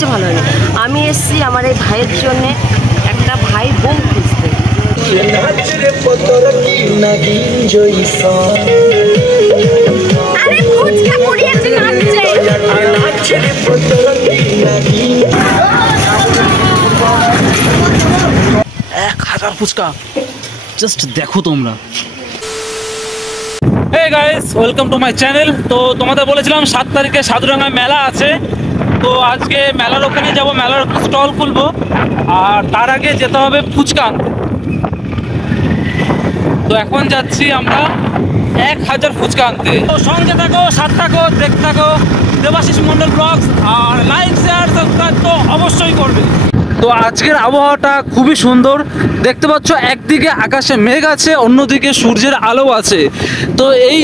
তো ভালো লাগে। আমি এসছি আমার এই ভাইয়ের জন্য একটা ভাই বউ খুঁজতে। আরে ফুচকা পুরি আছে নাচছে। 1000 ফুচকা জাস্ট দেখো তোমরা। Hey guys, welcome to my channel. তো তোমাদের বলেছিলাম 7 তারিখে সাধুরাঙ্গায় মেলা আছে। তো আজকে মেলার ওখানে যাব, মেলার স্টল খুলবো, আর তার আগে যেতে হবে ফুচকা আনতে। তো এখন যাচ্ছি আমরা 1000 ফুচকা আনতে। তো সঙ্গে থাকো, সাথে থাকো, দেখতে থাকো দেবাশিস মন্ডল ব্লগস। আর লাইক শেয়ার সাবস্ক্রাইব তো অবশ্যই করবে। তো আজকের আবহাওয়াটা খুবই সুন্দর, দেখতে পাচ্ছ একদিকে আকাশে মেঘ আছে, অন্যদিকে সূর্যের আলো আছে। তো এই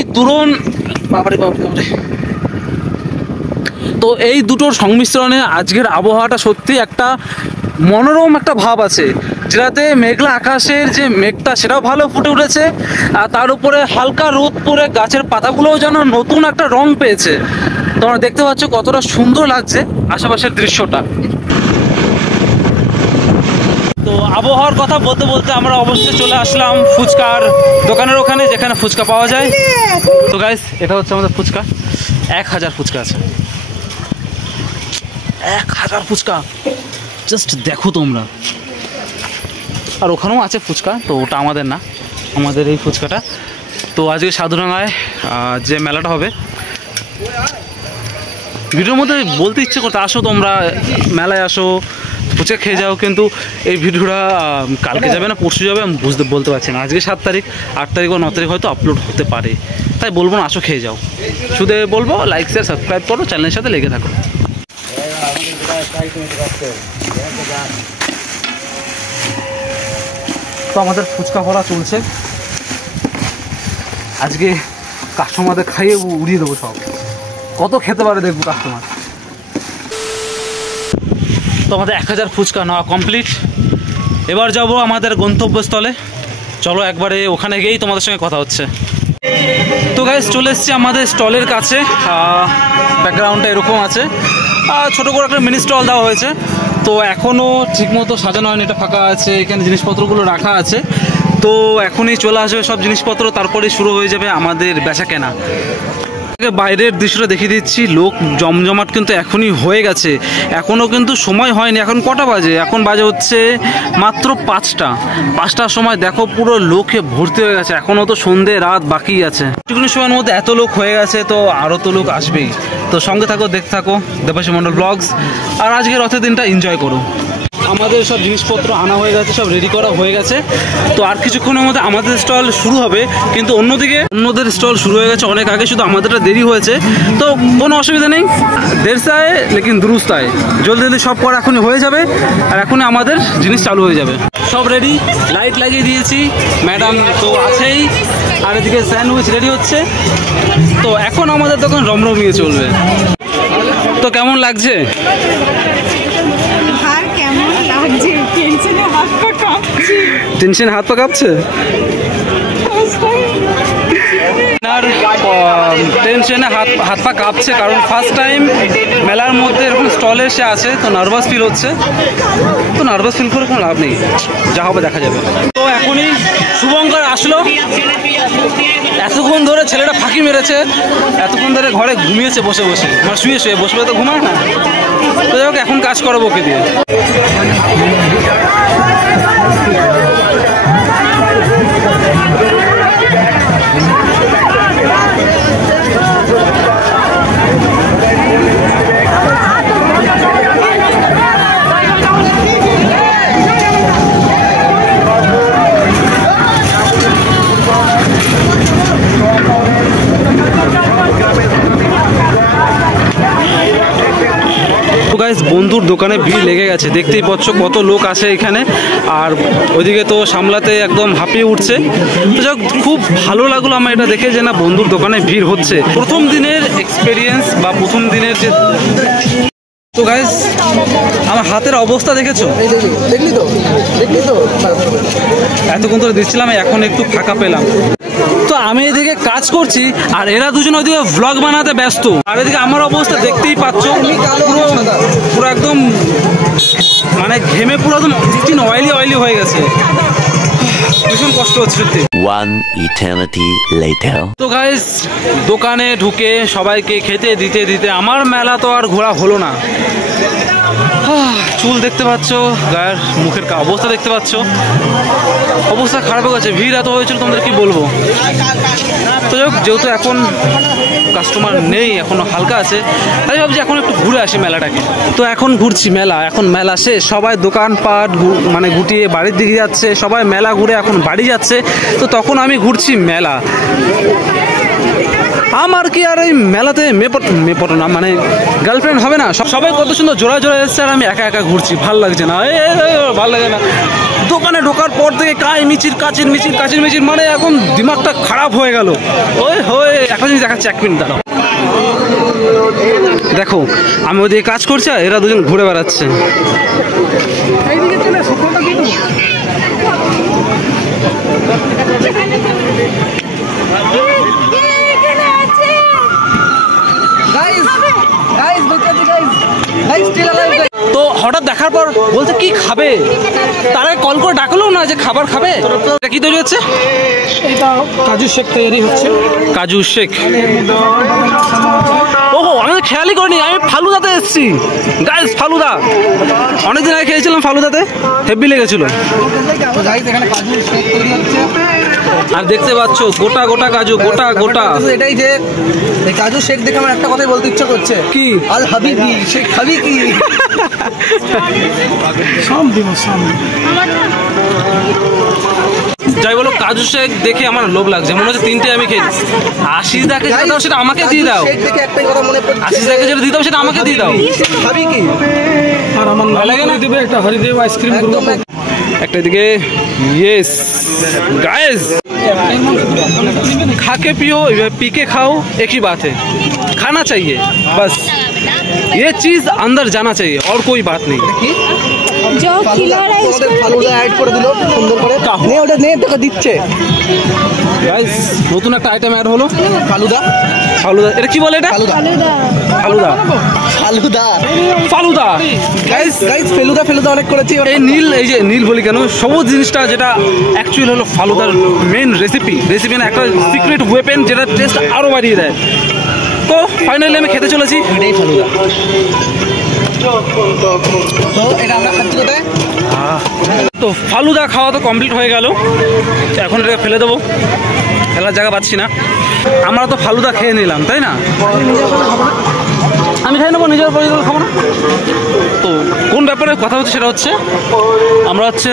এই দুটোর সংমিশ্রণে আজকের আবহাওয়াটা সত্যি একটা মনোরম একটা ভাব আছে, যেটাতে মেঘলা আকাশের যে মেঘটা সেটাও ভালো ফুটে উঠেছে, আর তার উপরে হালকা রোদ পড়ে গাছের পাতাগুলোও যেন নতুন একটা রং পেয়েছে। তোমরা দেখতে পাচ্ছ কতটা সুন্দর লাগছে আশেপাশের দৃশ্যটা। তো আবহাওয়ার কথা বলতে বলতে আমরা অবশ্যই চলে আসলাম ফুচকার দোকানের ওখানে, যেখানে ফুচকা পাওয়া যায়। তো গাইস, এটা হচ্ছে আমাদের ফুচকা। 1000 ফুচকা আছে, 1000 ফুচকা জাস্ট দেখো তোমরা। আর ওখানেও আছে ফুচকা, তো ওটা আমাদের না, আমাদের এই ফুচকাটা। তো আজকে সাধুরাঙ্গায় যে মেলাটা হবে, ভিডিওর মধ্যে বলতে ইচ্ছে করতে, আসো তোমরা মেলায় আসো, ফুচকা খেয়ে যাও, কিন্তু এই ভিডিওটা কালকে যাবে না পরশু যাবে আমি বলতে পারছি না। আজকে 7 তারিখ, 8 তারিখ বা 9 তারিখ হয়তো আপলোড হতে পারে, তাই বলবো না আসো খেয়ে যাও। শুধু বলবো লাইক শেয়ার সাবস্ক্রাইব করো, চ্যানেলের সাথে লেগে থাকো। তো আমাদের ফুচকা ভরা চলছে, আজকে কাস্টমারদের খাইয়ে উড়িয়ে দেবো সব, কত খেতে পারে দেখবো কাস্টমার। তো আমাদের 1000 ফুচকা নেওয়া কমপ্লিট। এবার যাব আমাদের গন্তব্যস্থলে, চলো একবারে ওখানে গিয়েই তোমাদের সঙ্গে কথা হচ্ছে। তো গাইস, চলে এসেছি আমাদের স্টলের কাছে। ব্যাকগ্রাউন্ডটা এরকম আছে, ছোটো করে একটা মিনি স্টল দেওয়া হয়েছে। তো এখনও ঠিকমতো সাজানো হয়নি, এটা ফাঁকা আছে, এখানে জিনিসপত্রগুলো রাখা আছে। তো এখনই চলে আসবে সব জিনিসপত্র, তারপরেই শুরু হয়ে যাবে আমাদের বেচা কেনা। বাইরের দৃশ্যটা দেখিয়ে দিচ্ছি, লোক জমজমাট কিন্তু এখনই হয়ে গেছে, এখনও কিন্তু সময় হয়নি। এখন কটা বাজে? এখন বাজে হচ্ছে মাত্র 5টার সময়। দেখো পুরো লোকে ভর্তি হয়ে গেছে, এখনও তো সন্ধে রাত বাকি আছে। কিছুক্ষণ সময়ের মধ্যে এত লোক হয়ে গেছে, তো আরও তো লোক আসবেই। তো সঙ্গে থাকো, দেখতে থাকো দেবাশিস মন্ডল ব্লগস, আর আজকের রথের দিনটা এনজয় করো। আমাদের সব জিনিসপত্র আনা হয়ে গেছে, সব রেডি করা হয়ে গেছে। তো আর কিছুক্ষণের মধ্যে আমাদের স্টল শুরু হবে, কিন্তু অন্যদিকে অন্যদের স্টল শুরু হয়ে গেছে অনেক আগে, শুধু আমাদেরটা দেরি হয়েছে। তো কোনো অসুবিধা নেই, দেরসে আয়ে লেকিন দুরুস্ত আয়ে, জলদি জলদি সব করা এখনই হয়ে যাবে, আর এখনই আমাদের জিনিস চালু হয়ে যাবে। সব রেডি, লাইট লাগিয়ে দিয়েছি, ম্যাডাম তো আছেই, আর এদিকে স্যান্ডউইচ রেডি হচ্ছে। তো এখন আমাদের দোকান রমরমিয়ে চলবে। তো কেমন লাগছে? টেনশনে হাত পা কাঁপছে, টেনশনে হাত পা কাঁপছে, কারণ ফার্স্ট টাইম মেলার মধ্যে এরকম স্টলে এসে আছে, তো নার্ভাস ফিল হচ্ছে। তো নার্ভাস ফিল করে কোনো লাভ নেই, যা হবে দেখা যাবে। তো এখনই শুভঙ্কর আসলো, এতক্ষণ ধরে ছেলেটা ফাঁকি মেরেছে, এতক্ষণ ধরে ঘরে ঘুমিয়েছে বসে বসে, মানে শুয়ে শুয়ে, বসে তো ঘুমায় না। তো যাই হোক, এখন কাজ করবো ওকে দিয়ে। বন্ধুর দোকানে ভিড় লেগে গেছে, দেখতেই পাচ্ছ কত লোক আছে এখানে, আর ওইদিকে তো সামলাতে একদম হাঁপিয়ে উঠছে। তো যাক, খুব ভালো লাগলো আমার এটা দেখে যে না, বন্ধুর দোকানে ভিড় হচ্ছে। প্রথম দিনের এক্সপেরিয়েন্স বা প্রথম দিনের যে। তো গাইস, আমার হাতের অবস্থা দেখেছো? দেখলি তো এতক্ষণ ধরে দিচ্ছিলাম, এখন একটু ফাঁকা পেলাম। তো আমি এদিকে কাজ করছি আর এরা দুজন ওইদিকে ভ্লগ বানাতে ব্যস্ত, আর এদিকে আমার অবস্থা দেখতেই পাচ্ছ, পুরো একদম মানে ঘেমে পুরো একদম স্কিন অয়েলি হয়ে গেছে, ভীষণ কষ্ট হচ্ছে সত্যি। One eternity later. তো গাইস দোকানে ঢুকে সবাইকে খেতে দিতে দিতে আমার মেলা তো আর ঘোরা হলো না। চুল দেখতে পাচ্ছ, গায়ের মুখের অবস্থা দেখতে পাচ্ছ, অবস্থা খারাপ হয়ে গেছে, ভিড় এত হয়েছিল তোমাদের কি বলবো। তো যাই হোক, যেহেতু এখন কাস্টমার নেই, এখনো হালকা আছে, তাই ভাবছি এখন একটু ঘুরে আসি মেলাটাকে। তো এখন ঘুরছি মেলা, এখন মেলা শেষ, সবাই দোকানপাট মানে গুটিয়ে বাড়ির দিকে যাচ্ছে, সবাই মেলা ঘুরে এখন বাড়ি যাচ্ছে। তো তখন আমি ঘুরছি মেলা। আমার কি আর এই মেলাতে মেপট না, মানে গার্লফ্রেন্ড হবে না, সবাই কত সুন্দর জোড়া জোড়া এসছে আর আমি একা একা ঘুরছি, ভাল লাগছে না, ভাল লাগে না। দোকানে ঢোকার পর থেকে কাচির মিচির মানে এখন দিমাগটা খারাপ হয়ে গেল। একটা জিনিস দেখাচ্ছে, 1 মিনিট দাঁড়াও। দেখো আমি ওদিকে কাজ করছি আর এরা দুজন ঘুরে বেড়াচ্ছে। তো হঠাৎ দেখার পর বলতে কি খাবে, তারা কল করে ডাকলো না যে খাবার খাবে। কি তৈরি হচ্ছে? এটা কাজু শেক তৈরি হচ্ছে। কাজু শেক, ওহো আমি তো খেয়ালই করিনি, আমি ফালুদাতে এসেছি গাইস। ফালুদা অনেকদিন আগে খেয়েছিলাম, ফালুদাতে হেভি লেগেছিল। আর দেখতে পাচ্ছ গোটা গোটা কাজু, গোটা। এটাই যে কাজু শেক দেখে আমার একটা কথাই বলতে ইচ্ছা করছে, কি আল হাবিবি শেক খাবি কি? যাই বলো, কাজু শেক দেখে আমার লোভ লাগছে, মনে হচ্ছে 3টে আমি খেয়েছি। আশিস দাকে যেটা দাও সেটা আমাকে দিয়ে দাও, আশিস দাকে যেটা দিয়ে দাও সেটা আমাকে দিয়ে দাও। খাবি কি? আর আমার লাগে না, দেবে একটা হরিদেব আইসক্রিম করবো একটা দিকে। ইয়েস गाइस, खा के पियो, पी के खाओ, एक ही बात है, खाना चाहिए बस, ये चीज अंदर जाना चाहिए और कोई बात नहीं। जो खिला रहा है उसको ফালুদা অ্যাড করে দিল সুন্দর করে, নে ওটা নে তোকে দিচ্ছে। गाइस নতুন একটা আইটেম অ্যাড হলো, ফালুদা। এটা কি বলে? এটা ফালুদা। গাইস ফেলুদা অনেক করেছি। এই যে নীল বলি কেন, সবুজ জিনিসটা যেটা অ্যাকচুয়ালি হলো ফালুদার মেন রেসিপি না, একটা সিক্রেট ওয়েপেন যেটা টেস্ট আরো বাড়িয়ে দেয়। তো ফাইনালি আমি খেতে চলেছি এটাই ফালুদা। তো এটা আমরা খাচ্ছি কোথায়? তো ফালুদা খাওয়া তো কমপ্লিট হয়ে গেল, এখন এটাকে ফেলে দেবো, ফেলার জায়গা পাচ্ছি না। আমরা তো ফালুদা খেয়ে নিলাম, তাই না? আমি খাই নেবো, নিজের পরিবার খাবো না। তো কোন ব্যাপারে কথা হচ্ছে সেটা হচ্ছে, আমরা হচ্ছে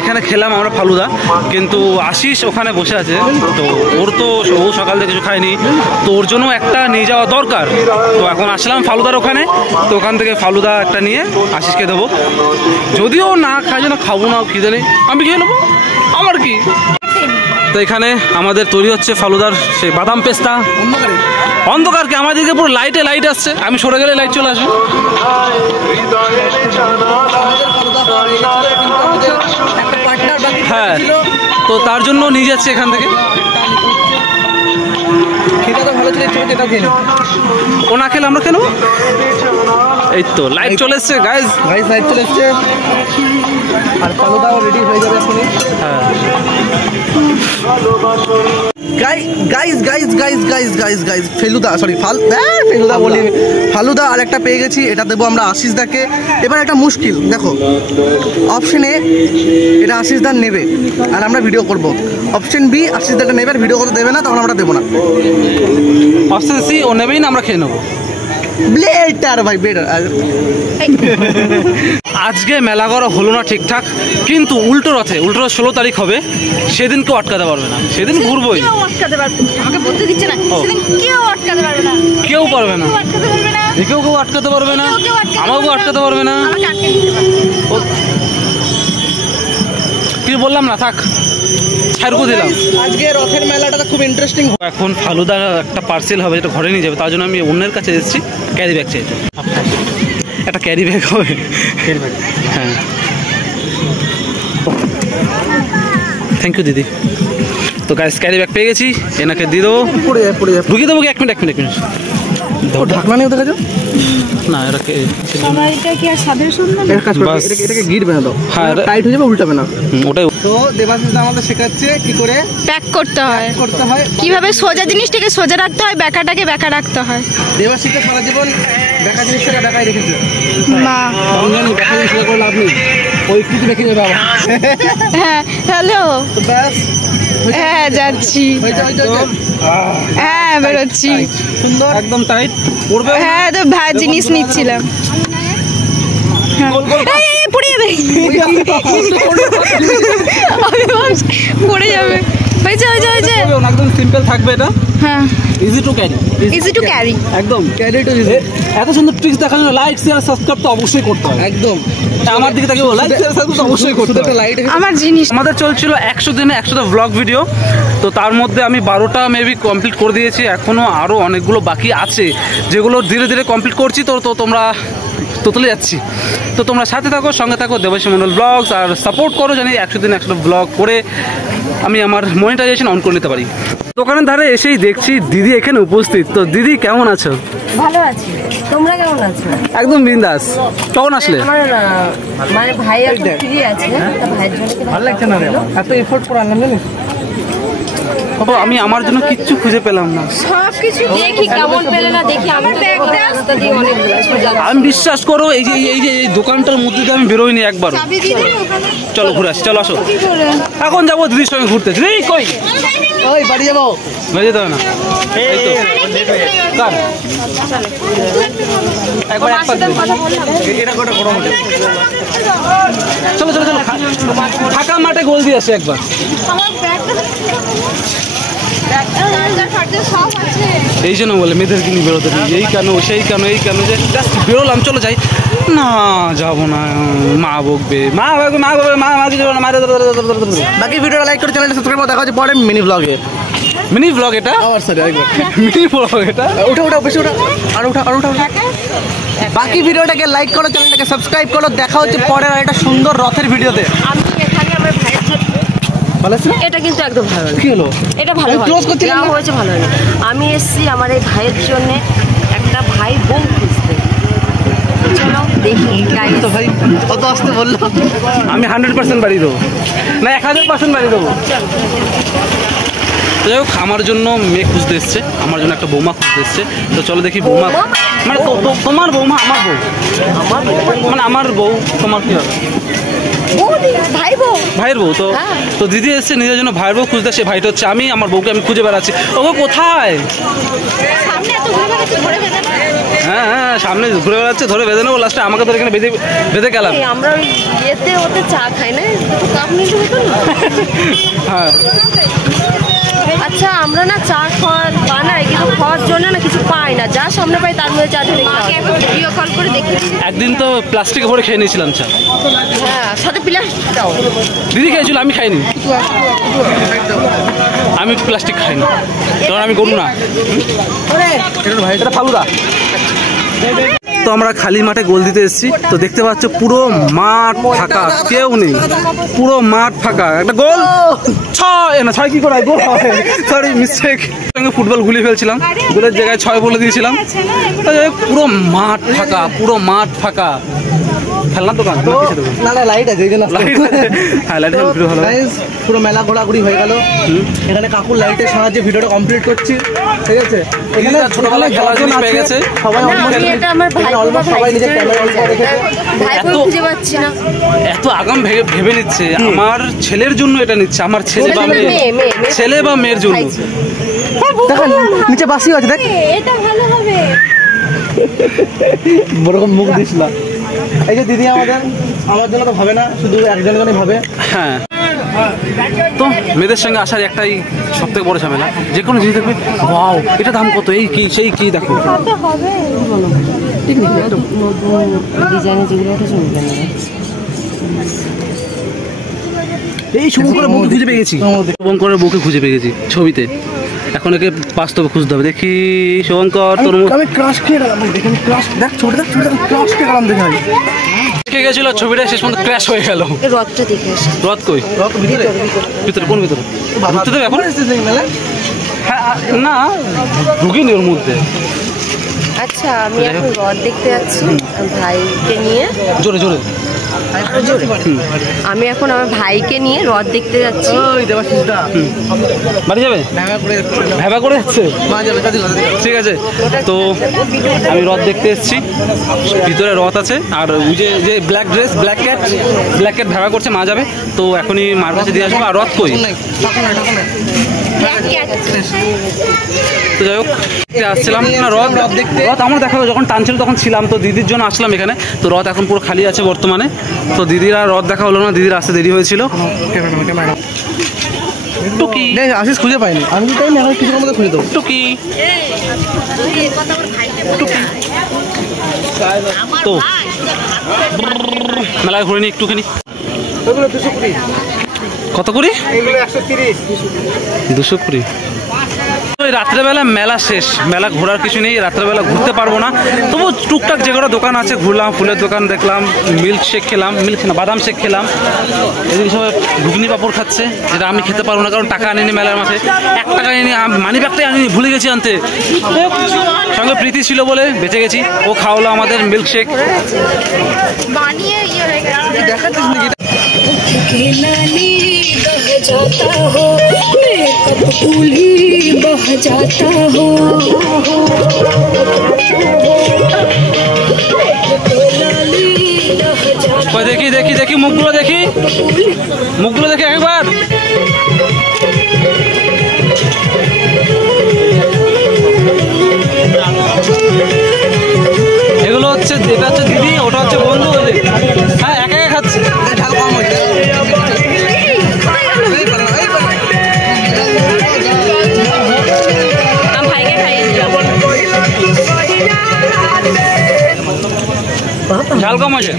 এখানে খেলাম আমরা ফালুদা, কিন্তু আশিস ওখানে বসে আছে, তো ও সকাল থেকে কিছু খায়নি, তো ওর জন্য একটা নিয়ে যাওয়া দরকার। তো এখন আসলাম ফালুদার ওখানে, তো ওখান থেকে ফালুদা একটা নিয়ে আশিসকে দেবো, যদিও না খায় যেন খাবো না, খিদে নেই, আমি খেয়ে নেবো, আমার কি। তো এখানে আমাদের তৈরি হচ্ছে ফালুদার সেই বাদাম পেস্তা। অন্ধকারকে আমাদের দিকে পুরো লাইট আসছে, আমি সরে গেলে লাইট চলে আসবে। হ্যাঁ, তো তার জন্য নিয়ে যাচ্ছে এখান থেকে। ও না খেলে আমরা কেন? এই তো লাইট চলে এসছে গাইজ, লাইট চলে এসছে, আর ফালুদাও রেডি হয়ে যাবে এখনই। হ্যাঁ গাইজ ফেলুদা, সরি ফেলুদা বলি, ফালুদা আর একটা পেয়ে গেছি, এটা দেবো আমরা আশিস দাকে। এবার একটা মুশকিল, দেখো অপশন এ এটা আশিস দা নেবে আর আমরা ভিডিও করব, অপশন বি আশিস দাটা নেবে আর ভিডিও করতে দেবে না, তখন আমরা দেবো না। অপশন সি ও নেবেই না, আমরা খেয়ে নেবো। বেটার ভাই বেটার। আজকে মেলা করা হলো না ঠিকঠাক, কিন্তু উল্টো রথ 16 তারিখ হবে, সেদিন কেউ আটকাতে পারবে না, সেদিন ঘুরবোই। কেউ আটকাতে পারবে না, আমাকে বলতে দিচ্ছে না, সেদিন কেউ আটকাতে পারবে না, কেউ পারবে না, কেউ আটকাতে পারবে না, কেউ আটকাতে পারবে না, আমাকেও আটকাতে পারবে না। আমাকে আটকে দিতে পারবে। কি বললাম না, থাক ছাড়কু দিলাম। আজকে রথের মেলাটা খুব ইন্টারেস্টিং। এখন ফালুদা একটা পার্সেল হবে, যেটা ঘরে নিয়ে যাবে, তার জন্য আমি অন্যের কাছে এসেছি ক্যারি ব্যাগ চাইতে। একটা ক্যারি ব্যাগ হবে, হ্যাঁ। থ্যাংক ইউ দিদি। তো গাইস ক্যারি ব্যাগ পেয়ে গেছি, এনাকে দিয়ে দেবো, পড়ে যায় ঢুকিয়ে দেবো কি? এক মিনিট ও ঢাকনা নেই ওদের কাছে? না এটাকে সময়টা কি আর সাদের শুনলাম? এর কাজ বাস। এটাকে গিট বানা দাও, হ্যাঁ, এটা- টাইট হয়ে যাবে, উল্টাবে না। ওটাই। তো দেবাশিস আমাদের শেখাচ্ছে কি করে প্যাক করতে হয়, করতে হয়। কিভাবে সোজা জিনিসটাকে সোজা রাখতে হয়, বেকাটাকে বেকা রাখতে হয়। দেবাশিসকে সারা জীবন দেখা জিনিসটাকে দেখাই রেখেছে। মা জানি দেখা জিনিস করে লাভ নেই, ওই কিছু রেখে যাবে আবার। হ্যাঁ হ্যালো, তো ব্যাস হ্যাঁ যাচ্ছি, হ্যাঁ বেরোচ্ছি, সুন্দর একদম টাইট পড়বে। হ্যাঁ তো ভাই জিনিস নিচ্ছিলাম। হ্যাঁ। এই, এই, পড়ে যাবে, আমি ভাবছি পড়ে যাবে। হয়েছে হয়েছে হয়েছে, একদম সিম্পল থাকবে এটা, হ্যাঁ easy to carry, easy to carry. একদম। ক্যারেট এত সুন্দর ট্রিক্স দেখানো, লাইক শেয়ার সাবস্ক্রাইব তো অবশ্যই করতে হবে। একদম। আমার দিকে তাকিয়ে লাইক শেয়ার সাবস্ক্রাইব তো অবশ্যই করতে হবে। লাইট আমার জিনিস আমাদের চলছিল 100 দিনে 100টা ব্লগ ভিডিও, তো তার মধ্যে আমি 12টা মেবি কমপ্লিট করে দিয়েছি, এখনও আরও অনেকগুলো বাকি আছে যেগুলো ধীরে ধীরে কমপ্লিট করছি। তো তো তোমরা তোতলে যাচ্ছি, তো তোমরা সাথে থাকো, সঙ্গে থাকো দেবাশিস মন্ডল ব্লগস, আর সাপোর্ট করো জানি 100 দিনে 100টা ব্লগ করে আমি আমার মনিটাইজেশন অন করে নিতে পারি। দোকানের ধারে এসেই দেখছি দিদি এখানে উপস্থিত। তো দিদি কেমন আছো? ভালো আছি, তোমরা কেমন আছো? একদম বিন্দাস। কখন আসলে? আমার মানে ভাই এখন ফ্রি আছে, তা ভাইয়ের জন্য কি ভালো লাগছে না রে, এত এফোর্ট করে আনলাম জানিস। বাবা, আমি আমার জন্য কিচ্ছু খুঁজে পেলাম না। সব কিছু দেখি কেমন পেলে না দেখি, আমার ব্যাগটা রাস্তা দিয়ে অনেক আমি বিশ্বাস করো, এই দোকানটার মধ্যে দিয়ে আমি বেরোইনি একবারও। চাবি দিয়ে দিন ওখানে। চলো ঘুরে আসি, চলো আসো। কি করে? এখন যাবো দিদির সঙ্গে ঘুরতে। দিদি কই? ওই বাড়ি যাবো। বেরিয়ে যেতে হবে না। এই তো কার? একবার এক পাক দিই। এটা কটা গরম হচ্ছে। চলো চলো চলো, ফাঁকা মাঠে গোল দিয়ে আসি একবার। আমার ব্যাগটা সব আছে। এই জন্য বলে মেয়েদেরকে নিয়ে বেরোতে নেই, এই কেন সেই কেন এই কেন, যে জাস্ট বেরোলাম, চলো যাই না, যাবো না, মা বকবে, মা বকবে, মা বকবে, মা কিছু না, মারে বাকি ভিডিওটা লাইক করে চ্যানেলটা সাবস্ক্রাইব করে দেখা হচ্ছে পরে মিনি ব্লগে। মিনি ব্লগ এটা, আবার সরি আরেকবার মিনি ব্লগ এটা। ওঠা বেশি ওঠা, আর ওঠা। বাকি ভিডিওটাকে লাইক করো, চ্যানেলটাকে সাবস্ক্রাইব করো, দেখা হচ্ছে পরের একটা সুন্দর রথের ভিডিওতে। আমি এখানে আমার ভাইয়ের জন্য, ভালো আছে না? এটা কিন্তু একদম ভালো না, কি হলো? এটা ভালো আমি close করছিলাম যা না। হয়েছে ভালো হয়নি। আমি এসেছি আমার এই ভাইয়ের জন্য একটা ভাই বউ খুঁজতে। চলো দেখি guys। তো ভাই কত আসতে বললো? আমি 100% বাড়ি দেবো, না 1000% বাড়ি দেবো। তো যাই হোক, আমার জন্য মেয়ে খুঁজতে এসছে, আমার জন্য একটা বৌমা খুঁজতে এসছে। তো চলো দেখি বৌমা, মানে তোমার বৌমা আমার বউ, মানে আমার বউ তোমার কি হবে? ভাই বউ ভাইয়ের বউ। তো তো দিদি এসছে নিজের জন্য ভাইয়ের বউ খুঁজতে, সে ভাইটা হচ্ছে আমি, আমার বউকে আমি খুঁজে বেড়াচ্ছি। ও কোথায়? সামনে এত ঘুরে বেড়াচ্ছে, ধরে বেঁধে না। হ্যাঁ হ্যাঁ, সামনে ঘুরে বেড়াচ্ছে, ধরে বেঁধে নেবো, লাস্টে আমাকে ধরে এখানে বেঁধে গেলাম। এই আমরা ওই ইয়েতে ওতে চা খাই না, একটু কাপ নিতে হতো না? হ্যাঁ, আচ্ছা আমরা না চা খাওয়া বানাই, কিন্তু খাওয়ার জন্য না কিছু পাই না, যা সামনে পাই তার মধ্যে চা ঢেলে খাওয়া। ভিডিও কল করে দেখি। একদিন তো প্লাস্টিকে ভরে খেয়ে নিয়েছিলাম চা। হ্যাঁ, সাথে প্লাস্টিক দাও। দিদি খেয়েছিল, আমি খাইনি, আমি প্লাস্টিক খাই না, কারণ আমি গরু না। এটা ফালুদা। তো আমরা খালি মাঠে গোল দিতে এসেছি, তো দেখতে পাচ্ছ পুরো মাঠ ফাঁকা, কেউ নেই, পুরো মাঠ ফাঁকা। একটা গোল, ছয় কি করে গোল হয়, সরি মিস্টেক, সঙ্গে ফুটবল গুলিয়ে ফেলছিলাম, গোলের জায়গায় 6 বলে দিয়েছিলাম। তো যাই হোক, পুরো মাঠ ফাঁকা, পুরো মাঠ ফাঁকা। খেলনার দোকান না কিসের দোকান? না লাইট আছে, এই জন্য লাইট আছে, হ্যাঁ লাইট ভিডিও ভালো। Guys, পুরো মেলা ঘোরাঘুরি হয়ে গেল। এখানে কাকুর লাইটের সাহায্যে ভিডিওটা কমপ্লিট করছি, ঠিক আছে? এখানে ছোটবেলায় খেলার জিনিস পেয়ে গেছে। সবাই না, আমি এটা আমার ভাই অলমোস্ট সবাই নিজের ক্যামেরা অন করে রেখেছে। ভাই বউ খুঁজে পাচ্ছি না। এত আগাম ভেবে নিচ্ছে, আমার ছেলের জন্য এটা নিচ্ছে, আমার ছেলে বা মেয়ে, মেয়ে। ছেলে বা মেয়ের জন্য। দেখো নিচে বাসিও আছে, দেখ এটা ভালো হবে। ওরকম মুখ দিস না। এই যে দিদি আমার জন্য তো ভাবে না, শুধু একজনের জন্যই ভাবে। হ্যাঁ, তো মেয়েদের সঙ্গে আসার একটাই সবথেকে বড় ঝামেলা, যে কোনো জিনিস দেখবে ওয়াও এটা দাম কত, এই কি সেই কি, দেখো ডিজাইনে যেগুলো উঠেছে ওগুলো নেবে। এই শুভঙ্করের বউকে খুঁজে পেয়ে গেছি, শুভঙ্করের বউকে খুঁজে পেয়ে গেছি ছবিতে। এখন একে বাস্তবে খুঁজতে হবে। দেখি শুভঙ্কর তোর আমি ক্রাশ খেয়ে গেলাম, দেখে আমি ক্রাশ, দেখ ছোট দেখ ক্রাশ খেয়ে গেলাম, দেখে আমি কে গেছিল ছবিটা শেষ পর্যন্ত ক্র্যাশ হয়ে গেল। রথটা দেখে আসি। রথ কই? রথ ভিতরে ভিতরে কোন ভিতরে? ঢুকতে দেবে এখন? মেলা হ্যাঁ না ঢুকিনি ওর মধ্যে। আচ্ছা আমি এখন রথ দেখতে যাচ্ছি ভাইকে নিয়ে। জোরে জোরে। আমি এখন আমার ভাইকে নিয়ে রথ দেখতে যাচ্ছি। ওই দেবাশিসদা বাড়ি যাবে? ভেবা করে যাচ্ছে। মা যাবে দাদি ঘরে। ঠিক আছে, তো আমি রথ দেখতে এসেছি, ভিতরে রথ আছে আর ওই যে ব্ল্যাক ড্রেস ব্ল্যাক ক্যাট ভেবা করছে, মা যাবে তো এখনই মার কাছে দিয়ে আসবো। আর রথ কই? তো যাই হোক আসছিলাম না রথ আমার দেখা যখন টানছিল তখন ছিলাম, তো দিদির জন্য আসলাম এখানে। তো রথ এখন পুরো খালি আছে বর্তমানে, তো দিদির আর রথ দেখা হলো না, দিদির আসতে দেরি হয়েছিল। টুকি আশিস খুঁজে পাইনি, আমি তো টাইম এখন কিছু মধ্যে খুঁজে দেবো। টুকি তো মেলায় ঘুরে নি একটুখানি। কত করি? 220। ওই রাত্রেবেলা মেলা শেষ, মেলা ঘোরার কিছু নেই, রাত্রেবেলা ঘুরতে পারবো না, তবু টুকটাক যে কটা দোকান আছে ঘুরলাম, ফুলের দোকান দেখলাম, মিল্ক শেক খেলাম, বাদাম শেক খেলাম, এদিকে সবাই ঘুগনি পাপড় খাচ্ছে, যেটা আমি খেতে পারবো না কারণ টাকা আনিনি মেলার মাঠে, 1 টাকা আনিনি, মানি ব্যাগটাই আনিনি, ভুলে গেছি আনতে। সঙ্গে প্রীতি ছিল বলে বেঁচে গেছি, ও খাওয়ালো আমাদের মিল্ক শেক। जाता हो मैं कब फूल ही बह जाता हो দেখি দেখি দেখি মুখগুলো দেখি একবার। এগুলো হচ্ছে, এটা হচ্ছে দিদি, ওটা হচ্ছে বন্ধু। হ্যাঁ একা একা খাচ্ছে, ঝাল কম হয়েছে। ঝাল কম আছে।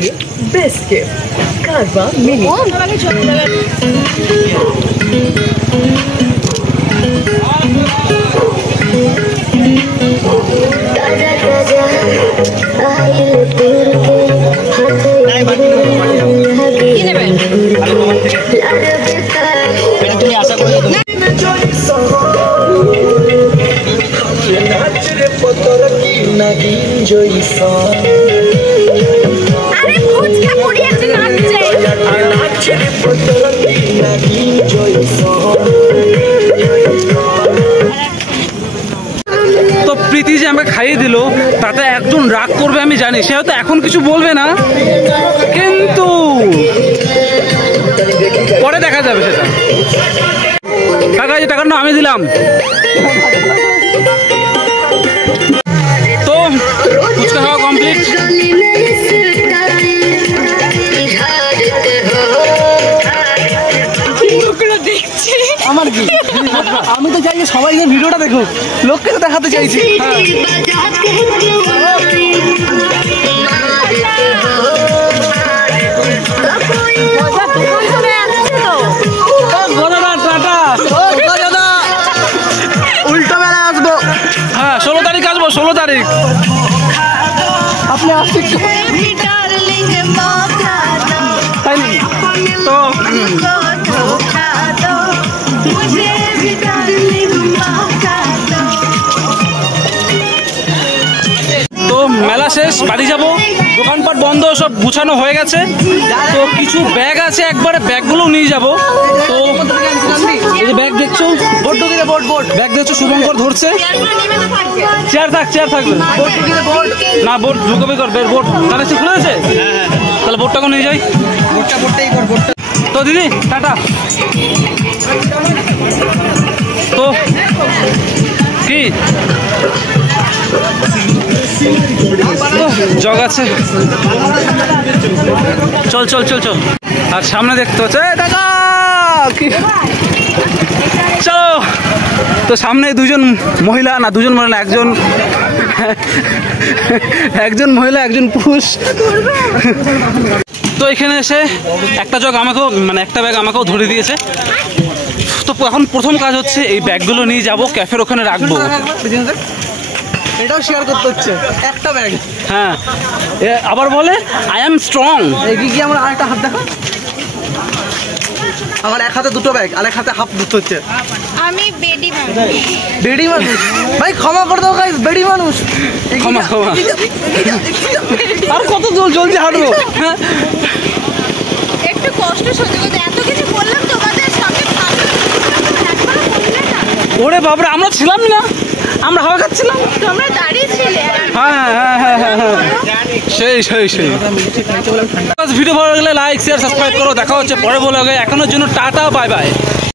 তো প্রীতি যে আমাকে খাইয়ে দিল তাতে একজন রাগ করবে আমি জানি, সে হয়তো এখন কিছু বলবে না, কিন্তু পরে দেখা যাবে সেটা। টাকা যে টাকার না আমি দিলাম। তো ফুচকা খাওয়া কমপ্লিট। আমার কি, আমি তো চাই যে সবাই যে ভিডিওটা দেখুক, লোককে তো দেখাতে চাইছি। উল্টো বেলায় আসবো। হ্যাঁ 16 তারিখ আসবো, 16 তারিখ। আপনি আসতে তো তো মেলা শেষ, বাড়ি যাব, দোকানপাট বন্ধ, সব গুছানো হয়ে গেছে। তো কিছু ব্যাগ আছে, একবারে ব্যাগগুলোও নিয়ে যাব। তো এই যে ব্যাগ দেখছো, ব্যাগ দেখছো শুভঙ্কর ধরছে, চেয়ার থাকবে না, বোর্ড ঢুকবে কর, বোর্ড কানেকশন খুলে গেছে, তাহলে বোর্ডটাকে নিয়ে যাই। তো দিদি টাটা। তো কি জগ আছে, চল চল চল চল। আর সামনে দেখতে হচ্ছে টাকা কি, চলো। তো সামনে দুজন মহিলা, একজন মহিলা একজন পুরুষ। তো এখানে এসে একটা জগ আমাকেও, একটা ব্যাগ আমাকেও ধরে দিয়েছে। তো এখন প্রথম কাজ হচ্ছে এই ব্যাগগুলো নিয়ে যাব ক্যাফের ওখানে রাখবো। এটাও শেয়ার করতে হচ্ছে একটা ব্যাগ। হ্যাঁ আবার বলে আই অ্যাম স্ট্রং। এগিয়ে গিয়ে আমার আরেকটা হাত দেখা। আমার এক হাতে দুটো ব্যাগ আর এক হাতে হাফ ধরতে হচ্ছে। আমি বেডি মানুষ। বেডি মানুষ ভাই ক্ষমা করে দাও গাইস, বেডি মানুষ। ক্ষমা। আর কত জলদি হাঁটবো? একটু কষ্ট সহ্য করতে, এত কিছু বললাম তোমাদের সামনে, একবারও বললে না। ওরে বাবরে, আমরা ছিলাম না, আমরা হাওয়া খাচ্ছিলাম। তোমরা দাঁড়িয়ে ছিলে। হ্যাঁ সেই ভিডিও ভালো লাগলে লাইক শেয়ার সাবস্ক্রাইব করো। দেখা হচ্ছে পরে ব্লগে। এখনের জন্য টাটা, বাই বাই।